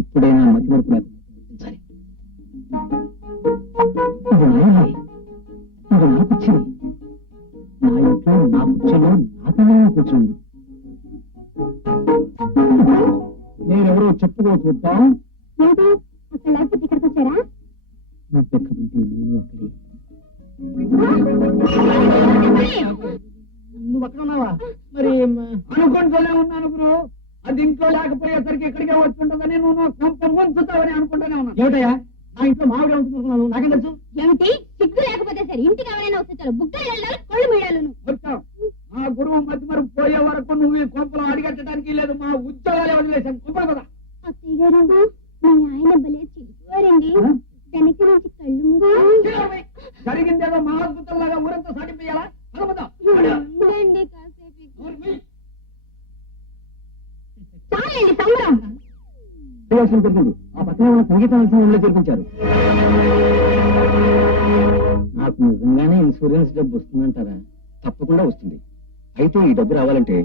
ఇప్పుడైనా మధ్య వరకు గుర్తించాలి. ఇది నాయనే, ఇది నా కుర్చీ. నా ఇంట్లో నా కుర్చీలో నా పిల్లలు కూర్చోండి. నేనెవరో చెప్పుకోవచ్చు. లేకపోతే ఇక్కడికి వచ్చారా? నువ్వు ఎక్కడుంటే నేను అక్కడే. నువ్వు అక్కడ ఉన్నావా? మరి అనుకుంటూనే ఉన్నాను గురు. అది ఇంట్లో లేకపోయేసరికి ఇక్కడికే వచ్చుంటుందని నువ్వు కొంత ముంచుతావని అనుకుంటూనే ఉన్నాను. ఏమిటయ్యా, నా ఇంట్లో మామిడి ఉంటున్నాను, నాకేం తెలుసు? ఏమిటి సిగ్గు లేకపోతే సరే ఇంటికి ఎవరైనా వచ్చేసారు బుగ్గలు వెళ్ళాలి కళ్ళు మీడాలు. వచ్చావు. మా గురువు మధ్య మరి పోయే వరకు నువ్వు ఈ కొంపలు అడిగట్టడానికి లేదు. మా ఉద్యోగాలే వదిలేశాను. కొంప కదా. అత్తయ్య గారు, మీ ఆయన భలే చిరిపోరండి. వెనక నుంచి కళ్ళు జరిగిందేదో మా అద్భుతంలాగా ఊరంతా సాటిపోయాలా? ఉండండి కాసేపు. చాలండి సంబరం. జరిగింది. ఆ పక్కన ఉన్న సంగీత ఊళ్ళో చేర్పించారు. నాకు నిజంగానే ఇన్సూరెన్స్ డబ్బు వస్తుందంటారా? తప్పకుండా వస్తుంది. అయితే ఈ డబ్బు రావాలంటే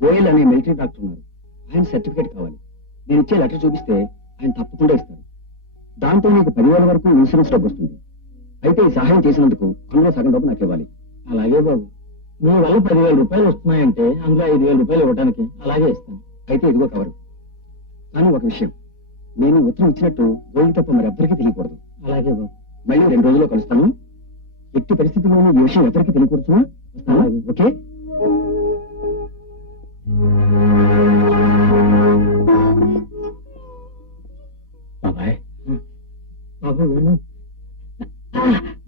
గోయల్ అనే మిలిటరీ డాక్టర్ ఉన్నారు. ఆయన సర్టిఫికేట్ కావాలి. నేను ఇచ్చే లెటర్ చూపిస్తే ఆయన తప్పకుండా ఇస్తారు. దాంతో మీకు 10,000 వరకు ఇన్సూరెన్స్ డబ్బు వస్తుంది. అయితే ఈ సహాయం చేసినందుకు అందులో సగం డబ్బు నాకు ఇవ్వాలి. అలాగే బాబు, మీ వల్ల 10,000 రూపాయలు వస్తున్నాయంటే అందులో 5,000 రూపాయలు ఇవ్వడానికి అలాగే ఇస్తాను. అయితే ఇదిగో కవరు. కానీ ఒక విషయం, నేను ఉత్తరం ఇచ్చినట్టు గోల్డ్ తప్ప మరి ఎవ్వరికీ తెలియకూడదు. అలాగే బాబు, మళ్ళీ 2 రోజుల్లో కలుస్తాను. ఎట్టి పరిస్థితుల్లోనూ ఈ విషయం ఎవరికి తెలియకూడదు. వస్తాను. ఓకే? బాబాయ్, బాబు వేణు,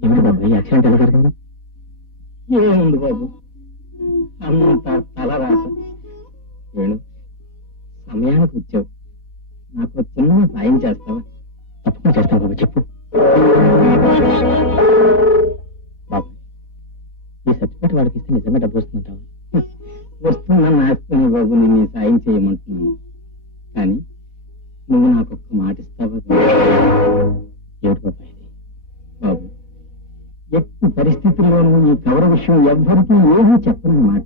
ఏమిటి బాబాయ్ యాక్సిడెంట్ ఎలా జరిగింది? ఏముంది బాబు, అంత తల రాస. వేణు, సమయానికి వచ్చావు. నాకు చిన్న సాయం చేస్తావా? తప్పకుండా చేస్తావు బాబు, చెప్పు. బాబు, ఈ సర్టిఫికేట్ వాడికి ఇస్తే నిజంగా డబ్బు వస్తుందంటావా? వస్తుందని ఆశతోనే బాబు నేను ఈ సాయం చేయమంటున్నాను. కానీ నువ్వు నాకు ఒక్క మాట ఇస్తావా? ఏమిటి బాబాయ్ ఇది? బాబు, ఎట్టి పరిస్థితుల్లోనూ ఈ కవర విషయం ఎవ్వరికీ ఏమీ చెప్పని మాట.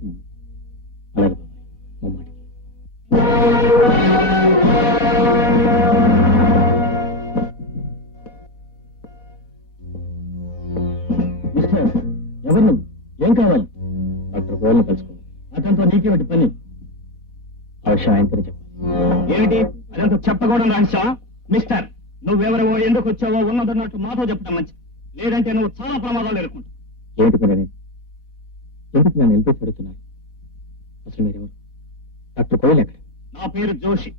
అలాగే బాబాయ్, ఓ మాట. మిస్టర్, ఎవరు నువ్వు? ఏం కావాలి? డాక్టర్ గోయల్ని కలుసుకోవాలి. అతనితో నీకేమిటి పని? ఆ విషయం ఆయనతోనే చెప్పాలి. ఏమిటి అదంతా చెప్పకూడదు రాణిసా? మిస్టర్, నువ్వెవరవో, ఎందుకు వచ్చావో ఉన్నదన్నట్టు మాతో చెప్పడం మంచిది. లేదంటే నువ్వు చాలా ప్రమాదాలు ఎదుర్కొంటావు. ఏమిటి పని? ఎందుకు నన్ను నిలిపేసి అడుగుతున్నారు? అసలు మీరెవరు? డాక్టర్ గోయల్ ఎక్కడ? నా పేరు Joshi,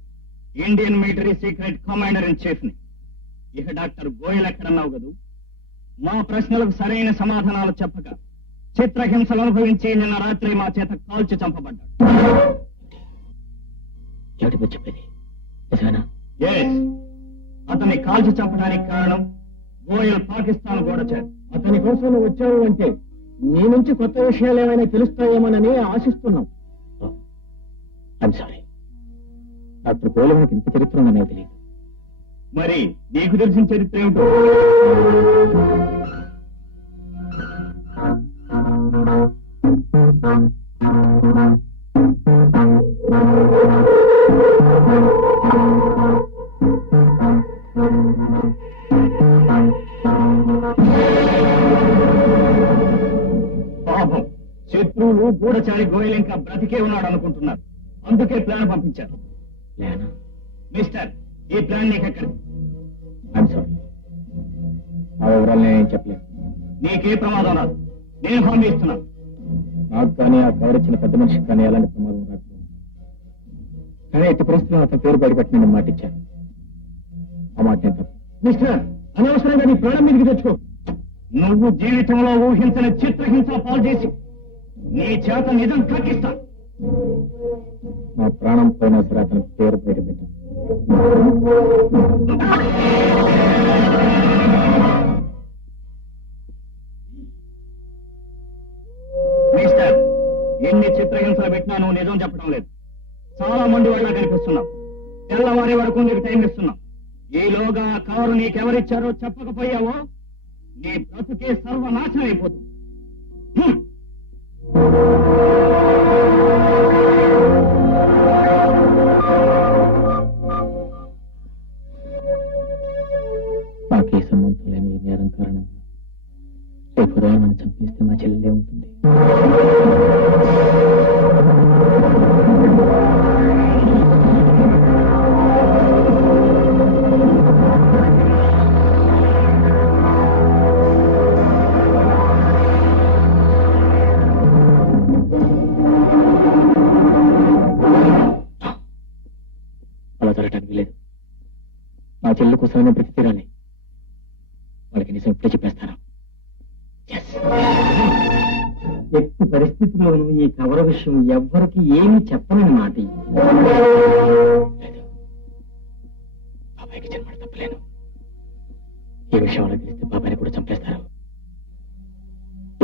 Indian military secret commander in chief ని. ఇక డాక్టర్ గోయల్ ఎక్కడన్నావు కదూ? మా ప్రశ్నలకు సరైన సమాధానాలు చెప్పక చిత్రహింసలు అనుభవించి నిన్న రాత్రి మా చేత కాల్చి చంపబడ్డాడు. చెప్పేది అతన్ని కాల్చి చంపడానికి కారణం గోయల్ పాకిస్తాన్ గోడచారు. అతని కోసం నువ్వు వచ్చావు అంటే నీ నుంచి కొత్త విషయాలు ఏమైనా తెలుస్తాయేమోనని ఆశిస్తున్నాం. ఐఎమ్ సారీ, డాక్టర్ గోయల్ మనకి ఇంత చరిత్ర ఉందనే తెలియదు. మరి నీకు తెలిసిన చరిత్ర ఏమిటో? పాపం, శత్రువులు గూఢచారి గోయల్ ఇంకా బ్రతికే ఉన్నాడు అనుకుంటున్నారు. అందుకే ప్లాన్ పంపించారు. మిస్టర్, ఈ ప్లాన్ నీకెక్కడ? ఐఎమ్ సారీ, ఆ వివరాలు నేను చెప్పలేదు. నీకే ప్రమాదం రాదు, నేను హామీ ఇస్తున్నాను. నాకు కానీ ఆ కవర్ ఇచ్చిన పెద్ద మనిషికి కానీ ఎలాంటి ప్రమాదం రాదు. కానీ ఎట్టి పరిస్థితుల్లో అతని పేరు బయటపెట్టి నేను మాట ఇచ్చాను. ఆ మాట నేను తప్పు. మిస్టర్, అనవసరంగా నీ ప్రాణం మీదకి తెచ్చుకో. నువ్వు జీవితంలో ఊహించని చిత్రహింస పాలు చేసి నీ చేత నిజం కక్కిస్తా. నా ప్రాణం పోయినా సరే అతని పేరు బయటపెట్టాను. మిస్టర్, ఎన్ని చిత్రహింసలు పెట్టినా నువ్వు నిజం చెప్పడం లేదు. చాలా మంది వాళ్ళ కనిపిస్తున్నావు. తెల్లవారి వరకు నీకు టైం ఇస్తున్నావు. ఈలోగా ఆ కవరు నీకెవరిచ్చారో చెప్పకపోయావో నీ బ్రతుకే సర్వనాశనం అయిపోతుంది. జరగటానికి లేదు. నా చెల్లి కోసం నేను బ్రతి తీరాలి. వాళ్ళకి నిజం ఇప్పుడే చెప్పేస్తాను. ఎట్టి పరిస్థితుల్లోనూ ఈ కవర్ విషయం ఎవ్వరికి ఏమీ చెప్పనని మాట. బాబాయ్కి జన్మ తప్పలేను. ఈ విషయం వాళ్ళకి తెలిస్తే బాబాయ్ని కూడా చంపేస్తారు.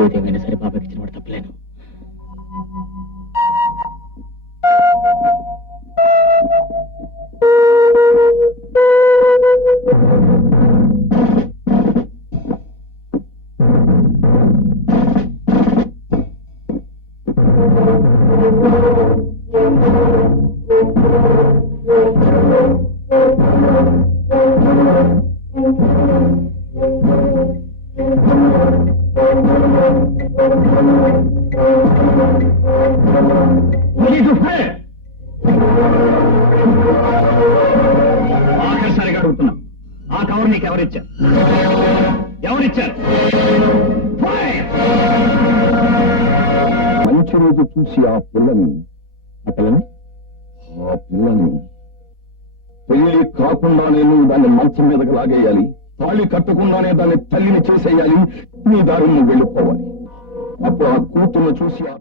ఏదేమైనా సరే బాబాయ్కి చిన్నవాడు తప్పలేను. ఆఖరిసారిగా అడుగుతున్నా, ఆ కవర్ నీకు ఎవరిచ్చారు? ఎవరిచ్చారు? మంచి రోజు చూసి ఆ పిల్లని పెళ్లి కాకుండానే నువ్వు దాన్ని మంచం మీదకి లాగేయాలి. తాళి కట్టకుండానే దాన్ని తల్లిని చేసేయాలి. నీ దారిని వెళ్ళిపోవాలి. అప్పుడు ఆ కూతుర్ను చూసి